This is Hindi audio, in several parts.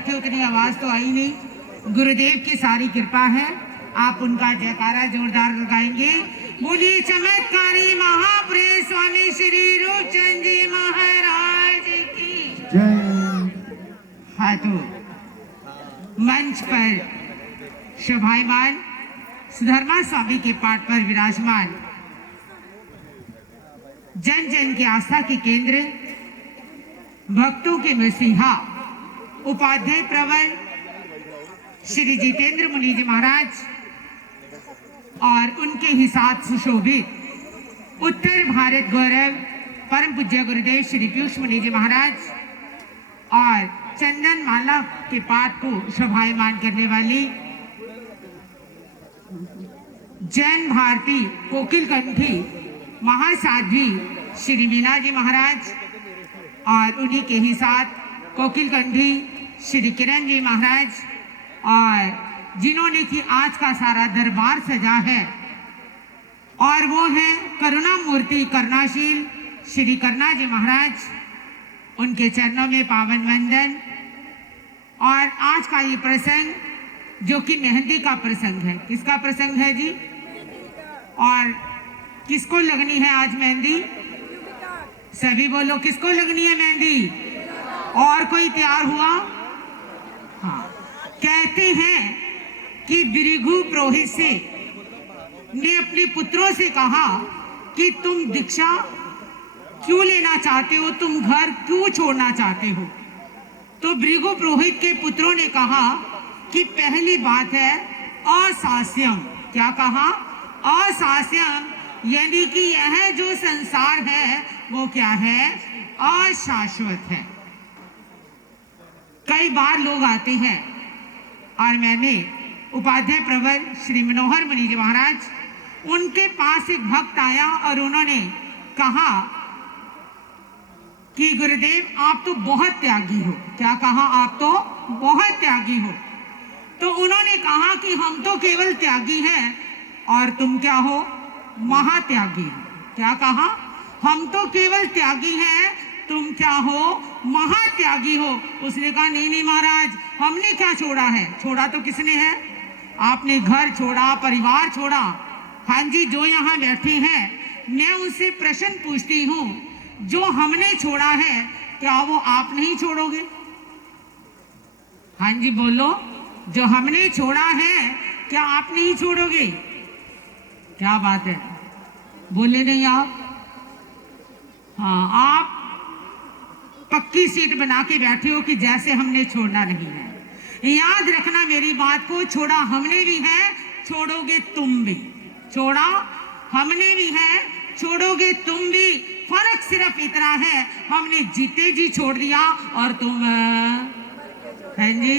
बैठे उतनी आवाज तो आई नहीं। गुरुदेव की सारी कृपा है। आप उनका जयकारा जोरदार लगाएंगे। बोलिए चमत्कारी महाप्रेम स्वामी श्री रूपचंद जी महाराज की जय। हाँ, तो मंच पर शोभायमान सुधर्मा स्वामी के पाठ पर विराजमान जन जन की आस्था के केंद्र, भक्तों के मसीहा, उपाध्याय प्रवर श्री जितेंद्र मुनि जी महाराज और उनके ही साथ सुशोभित उत्तर भारत गौरव परम पूज्य गुरुदेव श्री पीयूष मुनि जी महाराज और चंदन माला के पाठ को शोभायमान करने वाली जैन भारती कोकिल कंठी महासाध्वी श्री मीना जी महाराज और उन्हीं के ही साथ कोकिल कंठी श्री किरण जी महाराज और जिन्होंने कि आज का सारा दरबार सजा है, और वो है करुणा मूर्ति करुणाशील श्री करुणा जी महाराज। उनके चरणों में पावन वंदन। और आज का ये प्रसंग जो कि मेहंदी का प्रसंग है। किसका प्रसंग है जी? और किसको लगनी है आज मेहंदी? सभी बोलो, किसको लगनी है मेहंदी? और कोई तैयार हुआ? हाँ, कहते हैं कि भृगु पुरोहित से ने अपने पुत्रों से कहा कि तुम दीक्षा क्यों लेना चाहते हो, तुम घर क्यों छोड़ना चाहते हो? तो भृगु पुरोहित के पुत्रों ने कहा कि पहली बात है असास्यम। क्या कहा? असास्यम, यानी कि यह जो संसार है वो क्या है? अशाश्वत है। कई बार लोग आते हैं और मैंने उपाध्याय प्रवर श्री मनोहर मुनि जी महाराज, उनके पास एक भक्त आया और उन्होंने कहा कि गुरुदेव आप तो बहुत त्यागी हो। क्या कहा? आप तो बहुत त्यागी हो। तो उन्होंने कहा कि हम तो केवल त्यागी हैं और तुम क्या हो? महात्यागी हो। क्या कहा? हम तो केवल त्यागी हैं, तुम क्या हो? महात्यागी हो। उसने कहा नहीं नहीं महाराज, हमने क्या छोड़ा है? छोड़ा तो किसने है? आपने घर छोड़ा, परिवार छोड़ा। हाँ जी, जो यहाँ बैठे हैं मैं उनसे प्रश्न पूछती हूँ, जो हमने छोड़ा है क्या वो आप नहीं छोड़ोगे? हाँ जी बोलो, जो हमने छोड़ा है क्या आप नहीं छोड़ोगे? क्या बात है, बोले नहीं आप? हाँ, आप पक्की सीट बना के बैठे हो कि जैसे हमने छोड़ना नहीं है। याद रखना मेरी बात को, छोड़ा हमने भी है, छोड़ोगे तुम भी। छोड़ा हमने भी है, छोड़ोगे तुम भी। फर्क सिर्फ इतना है, हमने जीते जी छोड़ दिया और तुम हैं जी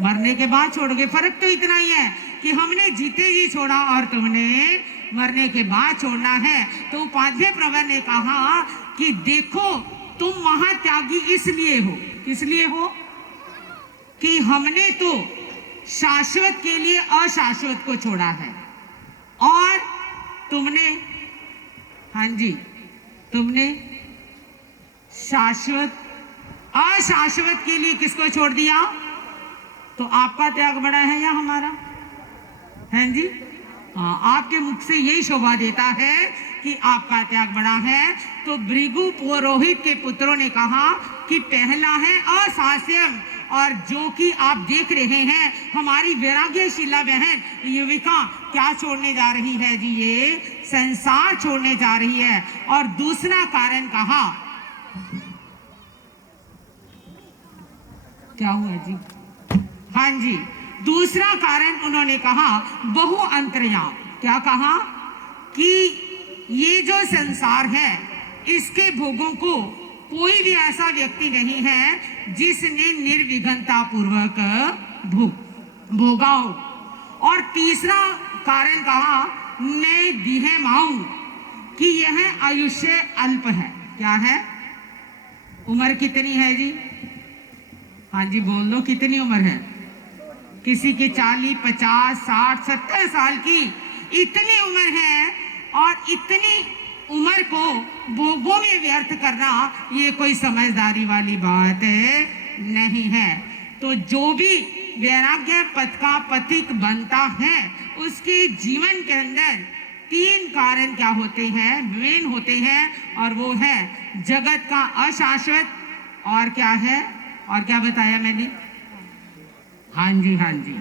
मरने के बाद छोड़ोगे। फर्क तो इतना ही है कि हमने जीते जी छोड़ा और तुमने मरने के बाद छोड़ना है। तो उपाध्याय प्रवर ने कहा कि देखो तुम महात्यागी इसलिए हो। किसलिए हो? कि हमने तो शाश्वत के लिए अशाश्वत को छोड़ा है और तुमने, हाँ जी, तुमने शाश्वत अशाश्वत के लिए किसको छोड़ दिया? तो आपका त्याग बड़ा है या हमारा? हैं जी? हाँ, आपके मुख से यही शोभा देता है कि आपका त्याग बड़ा है। तो भृगु पुरोहित के पुत्रों ने कहा कि पहला है असास्यम, और जो कि आप देख रहे हैं हमारी वैराग्यशीला बहन युविका क्या छोड़ने जा रही है जी? ये संसार छोड़ने जा रही है। और दूसरा कारण कहा, क्या हुआ जी? हाँ जी, दूसरा कारण उन्होंने कहा बहु अंतर्याम। क्या कहा? कि ये जो संसार है इसके भोगों को कोई भी ऐसा व्यक्ति नहीं है जिसने निर्विघ्नता पूर्वक भोगा हो। और तीसरा कारण कहा मैं दिहे माऊं, कि यह आयुष्य अल्प है। क्या है? उम्र कितनी है जी? हाँ जी बोल दो, कितनी उम्र है? किसी की 40, 50, 60, 70 साल की इतनी उम्र है, और इतनी उम्र को भोगों में व्यर्थ करना ये कोई समझदारी वाली बात नहीं है। तो जो भी वैराग्य पथ का पथिक बनता है उसके जीवन के अंदर 3 कारण क्या होते हैं, मेन होते हैं, और वो है जगत का अशाश्वत, और क्या है, और क्या बताया मैंने? हाँ जी, हाँ जी,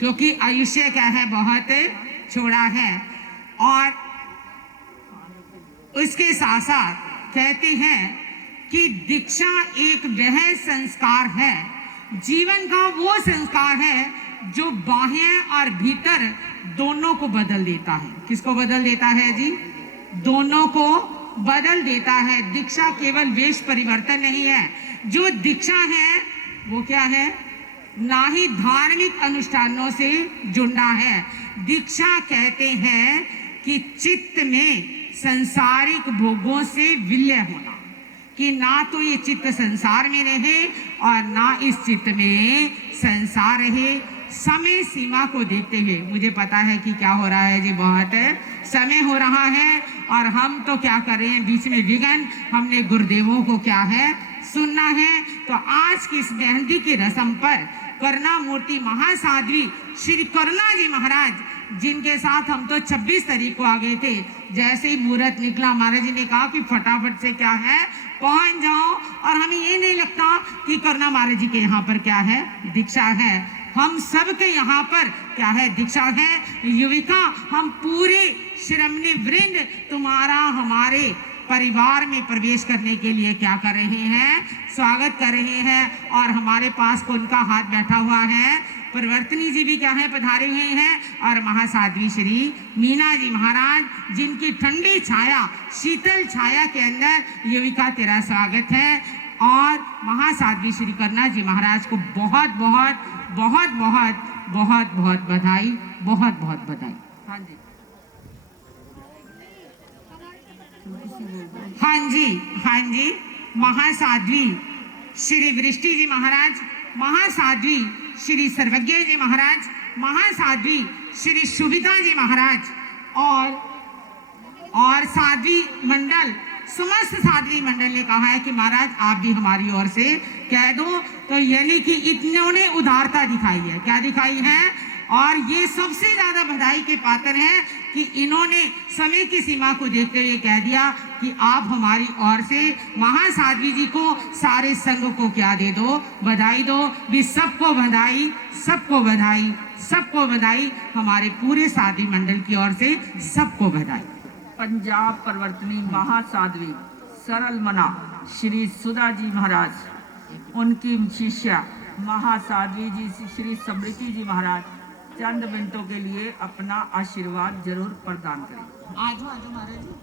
क्योंकि आयुष्य क्या है, बहुत छोड़ा है। और उसके साथ साथ कहते हैं कि दीक्षा एक वह संस्कार है, जीवन का वो संस्कार है जो बाह्य और भीतर दोनों को बदल देता है। किसको बदल देता है जी? दोनों को बदल देता है। दीक्षा केवल वेश परिवर्तन नहीं है। जो दीक्षा है वो क्या है? ना ही धार्मिक अनुष्ठानों से जुड़ना है। दीक्षा कहते हैं कि चित्त में संसारिक भोगों से विलय होना, कि ना तो ये चित्त संसार में रहे और ना इस चित्त में संसार रहे। समय सीमा को देखते हुए, मुझे पता है कि क्या हो रहा है जी, बहुत समय हो रहा है और हम तो क्या कर रहे हैं, बीच में विघ्न, हमने गुरुदेवों को क्या है, सुनना है। तो आज की इस मेहंदी की रस्म पर करुणा मूर्ति महासाध्वी श्री करुणा जी महाराज, जिनके साथ हम तो 26 तारीख को आ गए थे, जैसे ही मुहूर्त निकला महाराज जी ने कहा कि फटाफट से क्या है पहुंच जाओ। और हमें ये नहीं लगता कि करुणा महाराज जी के यहाँ पर क्या है, दीक्षा है। हम सब के यहाँ पर क्या है, दीक्षा है। युविका, हम पूरे श्रमणी वृंद तुम्हारा हमारे परिवार में प्रवेश करने के लिए क्या कर रहे हैं, स्वागत कर रहे हैं। और हमारे पास उनका हाथ बैठा हुआ है, परिवर्तनी जी भी क्या है, पधारे हुए हैं, और महासाध्वी श्री मीना जी महाराज, जिनकी ठंडी छाया, शीतल छाया के अंदर युविका तेरा स्वागत है। और महासाध्वी श्री करुणा जी महाराज को बहुत बहुत बहुत बहुत बहुत बहुत बधाई, बहुत बहुत बधाई। हाँ जी, हाँ जी, हाँ जी। महासाध्वी श्री वृष्टि जी महाराज, महासाध्वी श्री सर्वज्ञ जी महाराज, महासाध्वी श्री सुविधा जी महाराज, और साध्वी मंडल, समस्त साध्वी मंडल ने कहा है कि महाराज आप भी हमारी ओर से कह दो। तो यानी कि इन्होंने उदारता दिखाई है, क्या दिखाई है, और ये सबसे ज्यादा बधाई के पात्र हैं कि इन्होंने समय की सीमा को देखते हुए कह दिया कि आप हमारी ओर से महासाध्वी जी को, सारे संघ को क्या दे दो, बधाई दो। भी सबको बधाई, सबको बधाई, सबको बधाई, हमारे पूरे साध्वी मंडल की ओर से सबको बधाई। पंजाब परिवर्तनी महासाध्वी सरल मना श्री सुधा जी महाराज, उनकी शिष्या महासाध्वी जी श्री समृति जी महाराज चंद मिनटों के लिए अपना आशीर्वाद जरूर प्रदान करें। आज महाराज जी।